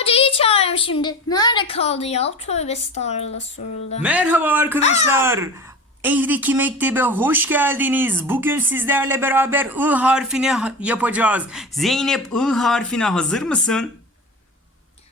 Hoca'yı çağırıyorum şimdi. Nerede kaldı ya? Tövbe estağfurullah. Merhaba arkadaşlar. Evdeki mektebe hoş geldiniz. Bugün sizlerle beraber I harfini ha- yapacağız. Zeynep I harfine hazır mısın?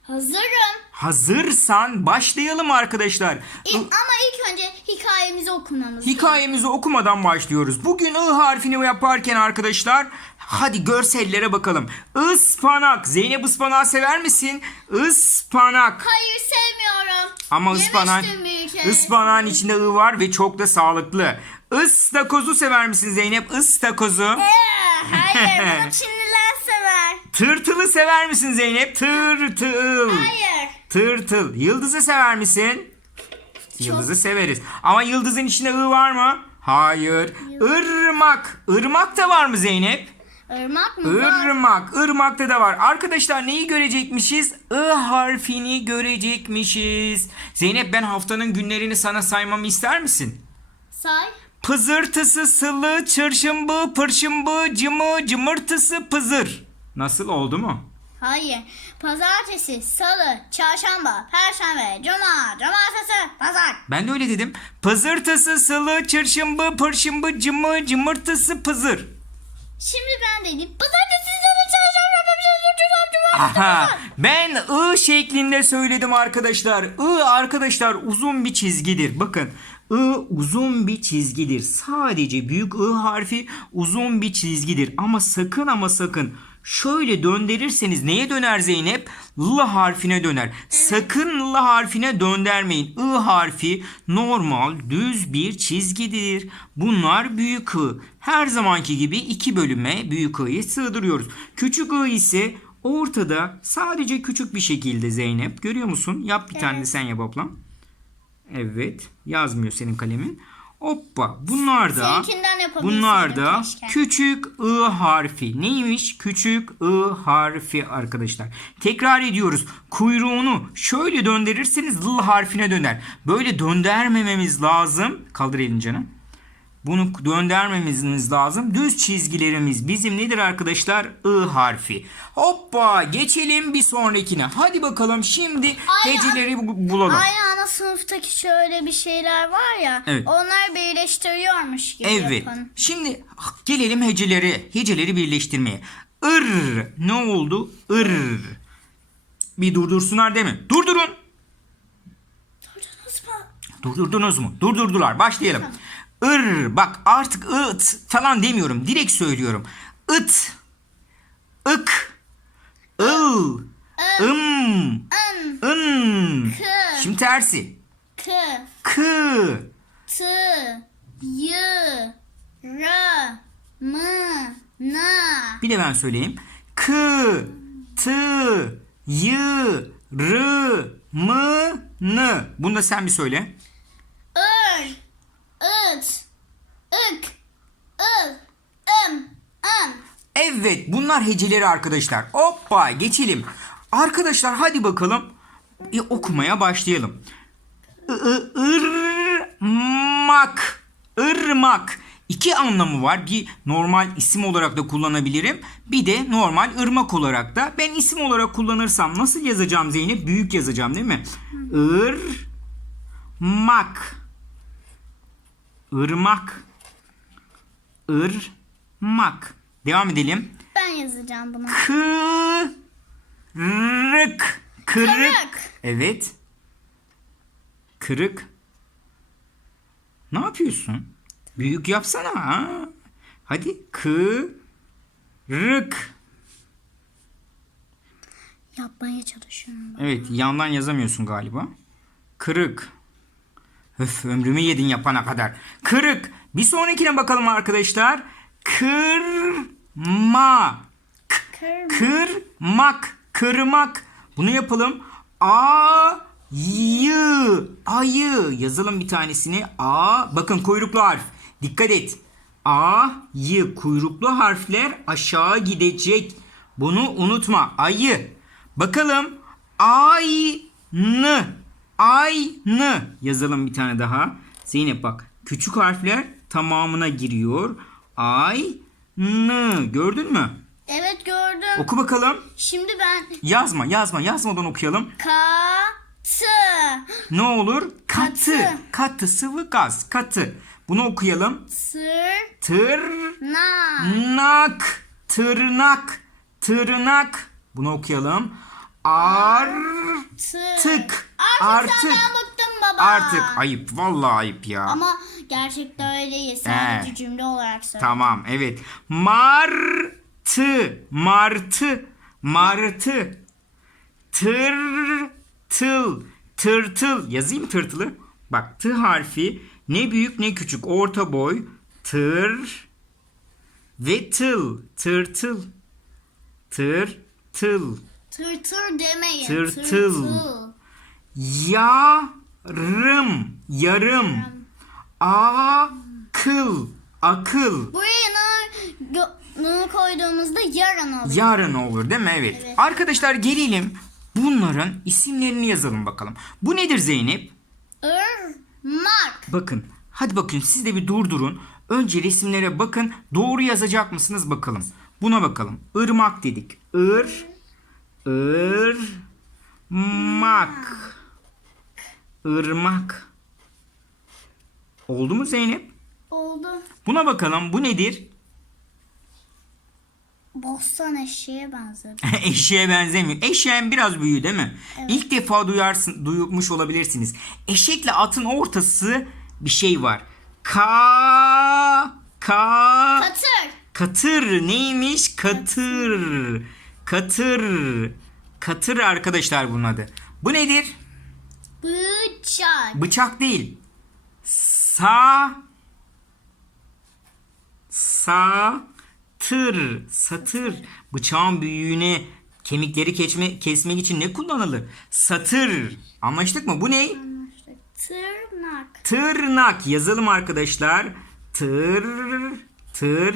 Hazırım. Hazırsan başlayalım arkadaşlar. İ- ama ilk önce hikayemizi okumamız Hikayemizi okumadan başlıyoruz. Bugün I harfini yaparken arkadaşlar hadi görsellere bakalım. Ispanak. Zeynep ıspanağı sever misin? Ispanak. Hayır sevmiyorum. Ama Yemiştim ıspanak, ıspanağın içinde ı var ve çok da sağlıklı. Istakozu sever misin Zeynep? Istakozu. Ee, hayır bunu Çinliler sever. Tırtılı sever misin Zeynep? Tırtıl. Hayır. Tırtıl. Yıldızı sever misin? Yıldızı severiz. Ama yıldızın içinde ı var mı? Hayır. Irmak. Irmak da var mı Zeynep? Irmak mı? Irmak. Irmak'ta da var. Arkadaşlar neyi görecekmişiz? I harfini görecekmişiz. Zeynep ben haftanın günlerini sana saymamı ister misin? Say. Pızırtısı sılı, çırşımbı, pırşımbı, cımı, cımırtısı pızır. Nasıl oldu mu? Hayır. Pazartesi, salı, çarşamba, perşembe, cuma, cumartesi, pazar. Ben de öyle dedim. Pızırtısı sılı, çırşımbı, pırşımbı, cımı, cımırtısı pızır. Şimdi ben dedim. Pazartesi, salı, çarşamba, perşembe, cuma, cumartesi, Aha, ben I şeklinde söyledim arkadaşlar. I arkadaşlar uzun bir çizgidir. Bakın I uzun bir çizgidir. Sadece büyük I harfi uzun bir çizgidir. Ama sakın ama sakın şöyle döndürürseniz neye döner Zeynep? L harfine döner. Sakın L harfine döndürmeyin. I harfi normal düz bir çizgidir. Bunlar büyük I. Her zamanki gibi iki bölüme büyük I'yi sığdırıyoruz. Küçük I ise Ortada sadece küçük bir şekilde Zeynep. Görüyor musun? Yap bir tane de sen yap ablam. Evet. Yazmıyor senin kalemin. Hoppa. Bunlar da bunlar da keşke. küçük I harfi. Neymiş? Küçük I harfi arkadaşlar. Tekrar ediyoruz. Kuyruğunu şöyle döndürürseniz L harfine döner. Böyle döndürmememiz lazım. Kaldır elini canım. Bunu döndürmemiz lazım. Düz çizgilerimiz bizim nedir arkadaşlar? I harfi. Hoppa geçelim bir sonrakine. Hadi bakalım şimdi Ay, heceleri bu- bulalım. Aynı ana sınıftaki şöyle bir şeyler var ya. Evet. Onlar birleştiriyormuş gibi Evet. yapın. Şimdi gelelim heceleri. Heceleri birleştirmeye. Ir. Ne oldu? Ir. Bir durdursunlar değil mi? Durdurun. Durdurdunuz mu? Durdurdular. Başlayalım. Ir. Bak artık ıt falan demiyorum. Direkt söylüyorum. It. Ik. Il. ım, ın. K, Şimdi tersi. K, Kı. T, Y, R, M, N. Bir de ben söyleyeyim. Kı, tı, y, r, m, n. Bunu da sen bir söyle. It, Ik, Il, Im, Im. Evet bunlar heceleri arkadaşlar. Hoppa geçelim. Arkadaşlar hadi bakalım e, okumaya başlayalım. Irmak. Irmak. İki anlamı var. Bir normal isim olarak da kullanabilirim. Bir de normal ırmak olarak da. Ben isim olarak kullanırsam nasıl yazacağım Zeynep? Büyük yazacağım değil mi? Irmak. Irmak. Irmak. Devam edelim. Ben yazacağım bunu. Kırık. Kırık. Kırık. Evet. Kırık. Ne yapıyorsun? Büyük yapsana. Ha? Hadi. Kırık. Yapmaya çalışıyorum. Evet yandan yazamıyorsun galiba. Kırık. Öf ömrümü yedin yapana kadar. Kırık. Bir sonrakine bakalım arkadaşlar. Kırma. Kır, Kırmak. Kırmak. Bunu yapalım. Ayı. Ayı. Yazalım bir tanesini. A. Bakın kuyruklu harf. Dikkat et. A, Y. Kuyruklu harfler aşağı gidecek. Bunu unutma. Ayı. Bakalım. Aynı. Aynı. Yazalım bir tane daha. Zeynep bak. Küçük harfler tamamına giriyor. Aynı. Gördün mü? Evet gördüm. Oku bakalım. Şimdi ben Yazma yazma yazmadan okuyalım. katı. Ne olur? Katı. Katı. Katı sıvı gaz. Katı. Bunu okuyalım. Sırna. Tırnak. Tırnak. Tırnak. Bunu okuyalım. Artık. Tık. Artık, bıktım baba. Artık. Ayıp. Vallahi ayıp ya. Ama gerçekten öyle değil. Sadece cümle olarak söyle. Tamam evet. Martı. Martı. Martı. Tırtıl. Tırtıl. Yazayım tırtılı. Bak t harfi ne büyük ne küçük. Orta boy. Tır. Ve tıl. Tırtıl. Tırtıl. Tırtır demeyin. Tırtıl. Tırtıl. Yarım. Yarım. Akıl. Akıl. Buraya nı, gö- nı koyduğumuzda yarın olur. Yarın olur değil mi? Evet. Evet. Arkadaşlar gelelim. Bunların isimlerini yazalım bakalım. Bu nedir Zeynep? Irmak. Bakın. Hadi bakın siz de bir durdurun. Önce resimlere bakın. Doğru yazacak mısınız bakalım. Buna bakalım. Irmak dedik. Ir. Ir. Mak. Irmak. Oldu mu Zeynep? Oldu. Buna bakalım. Bu nedir? Bostan eşeğe benzer. Eşeğe benzemiyor. Eşeğin biraz büyüğü değil mi? İlk defa duyarsın, duymuş olabilirsiniz. Eşekle atın ortası bir şey var. Ka ka Katır. katır neymiş? Katır. Katır. Katır arkadaşlar bunun adı. Bu nedir? Bıçak. Bıçak değil. Sa satır satır bıçağın büyüğüne kemikleri kesme, kesmek için ne kullanılır? Satır. Anlaştık mı? Bu ne? Tırnak. Tırnak yazalım arkadaşlar. Tır tır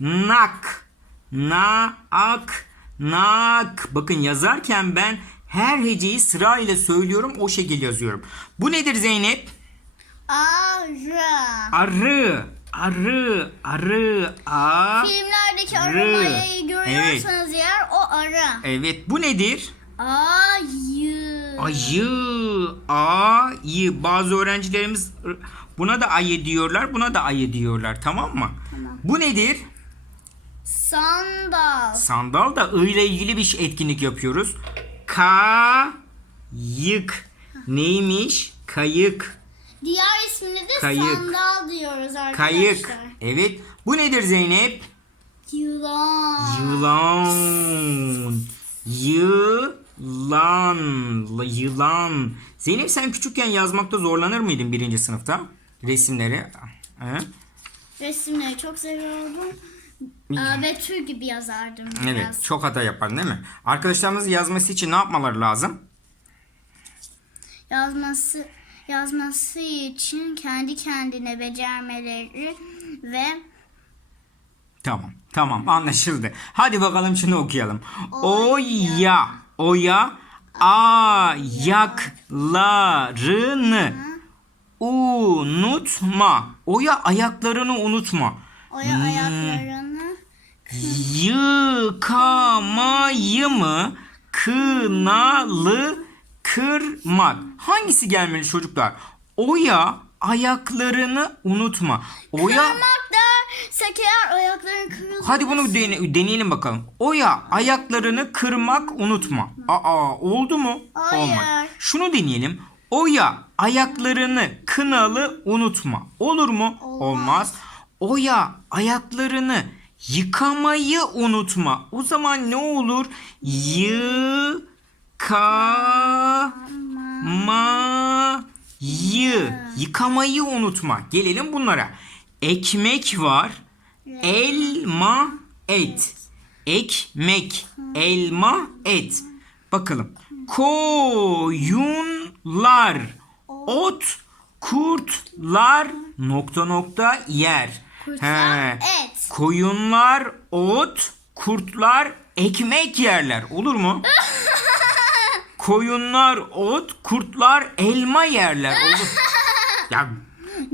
nak naak nak. Bakın yazarken ben her heceyi sırayla söylüyorum o şekilde yazıyorum. Bu nedir Zeynep? Arı. Arı, arı, arı, a. Filmlerdeki Arı. arabayı görüyorsanız eğer o arı. Evet, bu nedir? Ayı. Ayı, ayı. Bazı öğrencilerimiz buna da ayı diyorlar, buna da ayı diyorlar, tamam mı? Bu nedir? Sandal. Sandal da ile ilgili bir şey- etkinlik yapıyoruz. Kayık. Neymiş? Kayık. Diğer ismini de Kayık. sandal diyoruz arkadaşlar. Kayık. Evet. Bu nedir Zeynep? Yılan. Yılan. Yılan. Yılan. Zeynep sen küçükken yazmakta zorlanır mıydın birinci sınıfta? Resimleri. He? Resimleri çok seviyordum. Aa, Betül gibi yazardım biraz. Evet. Çok hata yapar değil mi? Arkadaşlarımız yazması için ne yapmaları lazım? Yazması yazması için kendi kendine becermeleri ve Tamam. Tamam anlaşıldı. Hadi bakalım şunu okuyalım. Oya. Oya ayaklarını unutma. Oya ayaklarını unutma. oya Hmm. ayaklarını Yıkamayı mı kınalı kırmak. Hangisi gelmeli çocuklar? Oya ayaklarını unutma. Oya kırmak dersek eğer ayakların kırılması. Hadi bunu dene- deneyelim bakalım. Oya ayaklarını kırmak unutma. Aa oldu mu? Hayır. Olmadı. Şunu deneyelim. Oya ayaklarını kınalı unutma. Olur mu? Olmaz. Oya ayaklarını yıkamayı unutma. O zaman ne olur? Yıkamayı. Yıkamayı unutma. Gelelim bunlara. Ekmek var. Elma, et. Ekmek, elma, et. Bakalım. Koyunlar, ot, kurtlar, nokta nokta yer. Kurtlar, He. et. Koyunlar, ot, kurtlar, ekmek yerler. Olur mu? Koyunlar ot, kurtlar elma yerler. Oğlum, ya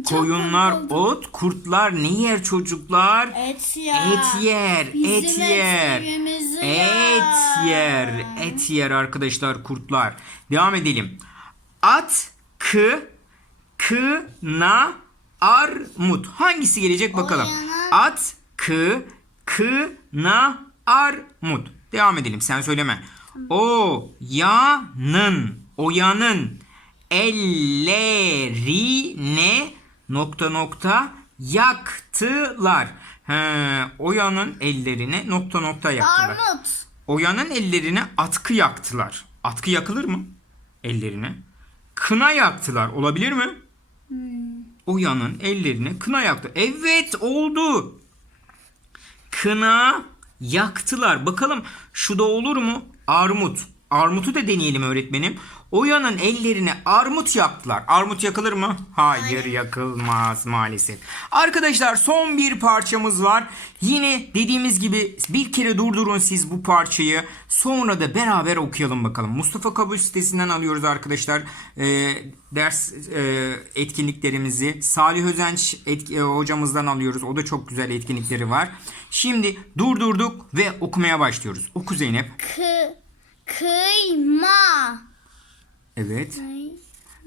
koyunlar ot, kurtlar ne yer çocuklar? Et ya. Et yer, Bizim et yer. ekmeğimizi Et yer, et yer arkadaşlar kurtlar. Devam edelim. At, kı, kı, na, armut. Hangisi gelecek bakalım. At, kı, kı, na, armut. Devam edelim sen söyleme. O, yanın, oyanın ellerine nokta nokta yaktılar. He, Oya'nın ellerine nokta nokta yaktılar. Armut. Oya'nın ellerine atkı yaktılar. Atkı yakılır mı? Ellerine. Kına yaktılar. Olabilir mi? Oya'nın ellerine kına yaktı. Evet oldu. Kına yaktılar. Bakalım şu da olur mu? Armut. Armutu da deneyelim öğretmenim. Oya'nın ellerine armut yaktılar. Armut yakılır mı? Hayır yakılmaz maalesef. Arkadaşlar son bir parçamız var. Yine dediğimiz gibi bir kere durdurun siz bu parçayı. Sonra da beraber okuyalım bakalım. Mustafa Kabul sitesinden alıyoruz arkadaşlar. Ee, ders e, etkinliklerimizi. Salih Özenç etki- e, hocamızdan alıyoruz. O da çok güzel etkinlikleri var. Şimdi durdurduk ve okumaya başlıyoruz. Oku Zeynep. Kı, kıyma. Evet.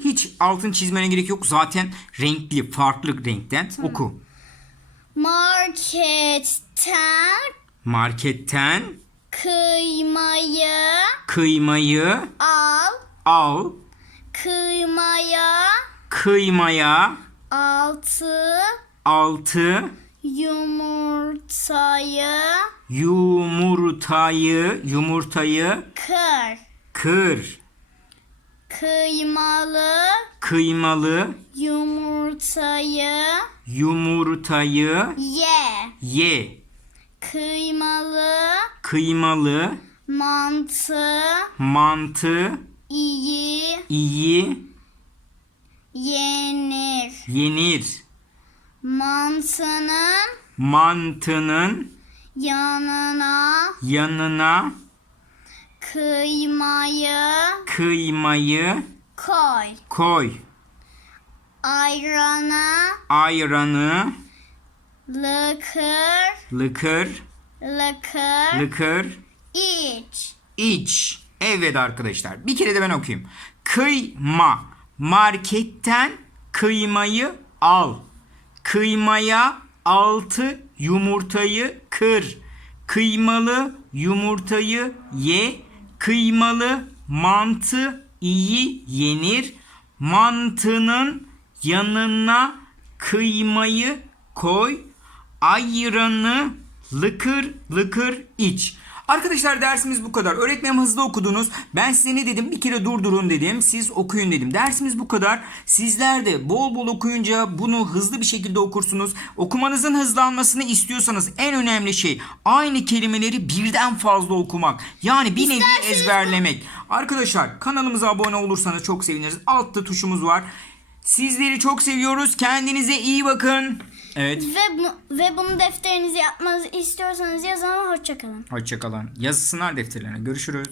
Hiç altın çizmene gerek yok. Zaten renkli, farklı renkten. Oku. Marketten Marketten kıymayı kıymayı al. al. Kıymaya Kıymaya altı altı yumurtayı yumurtayı yumurtayı kır. kır. Kıymalı Kıymalı yumurtayı yumurtayı ye. ye. Kıymalı Kıymalı mantı mantı iyi iyi yenir. yenir. Mantının Mantının yanına yanına kıymayı kıymayı koy. koy. Ayranı Ayranı lıkır lıkır lıkır lıkır iç. iç. Evet arkadaşlar bir kere de ben okuyayım. Kıyma marketten kıymayı al. Kıymaya altı yumurtayı kır. Kıymalı yumurtayı ye. Kıymalı mantı iyi yenir. Mantının yanına kıymayı koy. Ayranı lıkır lıkır iç. Arkadaşlar dersimiz bu kadar. Öğretmenim hızlı okudunuz. Ben size ne dedim? Bir kere durdurun dedim. Siz okuyun dedim. Dersimiz bu kadar. Sizler de bol bol okuyunca bunu hızlı bir şekilde okursunuz. Okumanızın hızlanmasını istiyorsanız en önemli şey aynı kelimeleri birden fazla okumak. Yani bir nevi ezberlemek. Arkadaşlar kanalımıza abone olursanız çok seviniriz. Altta tuşumuz var. Sizleri çok seviyoruz. Kendinize iyi bakın. Evet. Ve, bu, ve bunu defterinize yapmanızı istiyorsanız yazın. Hoşçakalın. Hoşçakalın. Yazı sınav defterlerine görüşürüz.